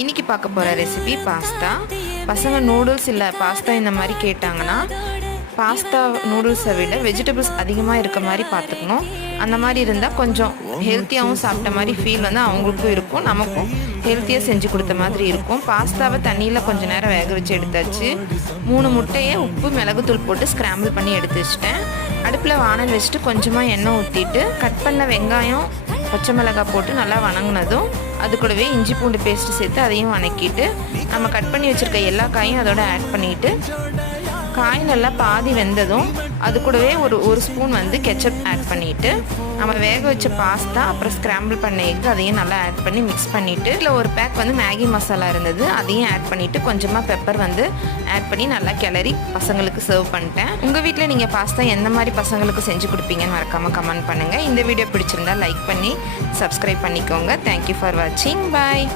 இன்றைக்கி பார்க்க போகிற ரெசிபி பாஸ்தா. பசங்க நூடுல்ஸ் இல்லை பாஸ்தா இந்த மாதிரி கேட்டாங்கன்னா பாஸ்தா நூடுல்ஸை விட வெஜிடபிள்ஸ் அதிகமாக இருக்க மாதிரி பார்த்துக்கணும். அந்த மாதிரி இருந்தால் கொஞ்சம் ஹெல்த்தியாகவும் சாப்பிட்ட மாதிரி ஃபீல் வந்து அவங்களுக்கும் இருக்கும், நமக்கும் ஹெல்த்தியாக செஞ்சு கொடுத்த மாதிரி இருக்கும். பாஸ்தாவை தண்ணியில் கொஞ்சம் நேரம் வேக வச்சு எடுத்தாச்சு. 3 முட்டையை உப்பு மிளகுத்தூள் போட்டு ஸ்க்ராம்பிள் பண்ணி எடுத்து வச்சிட்டேன். அடுப்பில் வானல் வச்சுட்டு கொஞ்சமாக எண்ணெய் ஊற்றிட்டு கட் பண்ண வெங்காயம் பச்சை மிளகாய் போட்டு நல்லா வணங்கினதும் அது கூடவே இஞ்சி பூண்டு பேஸ்ட்டு சேர்த்து அதையும் வணக்கிட்டு நம்ம கட் பண்ணி வச்சுருக்க எல்லா காயும் அதோட ஆட் பண்ணிவிட்டு காய் நல்லா பாதி வெந்ததும் அது கூடவே ஒரு ஸ்பூன் வந்து கெச்சப் ஆட் பண்ணிவிட்டு நம்ம வேக வச்ச பாஸ்தா அப்புறம் ஸ்க்ராம்பிள் பண்ண எக் அதையும் நல்லா ஆட் பண்ணி மிக்ஸ் பண்ணிவிட்டு இல்லை ஒரு பேக் வந்து மேகி மசாலா இருந்தது அதையும் ஆட் பண்ணிவிட்டு கொஞ்சமாக பெப்பர் வந்து ஆட் பண்ணி நல்லா கிளறி பசங்களுக்கு சர்வ் பண்ணிட்டேன். உங்கள் வீட்டில் நீங்கள் பாஸ்தா எந்த மாதிரி பசங்களுக்கு செஞ்சு கொடுப்பீங்கன்னு மறக்காமல் கமெண்ட் பண்ணுங்கள். இந்த வீடியோ பிடிச்சிருந்தா லைக் பண்ணி சப்ஸ்கிரைப் பண்ணிக்கோங்க. தேங்க்யூ ஃபார் வாட்சிங். பாய்.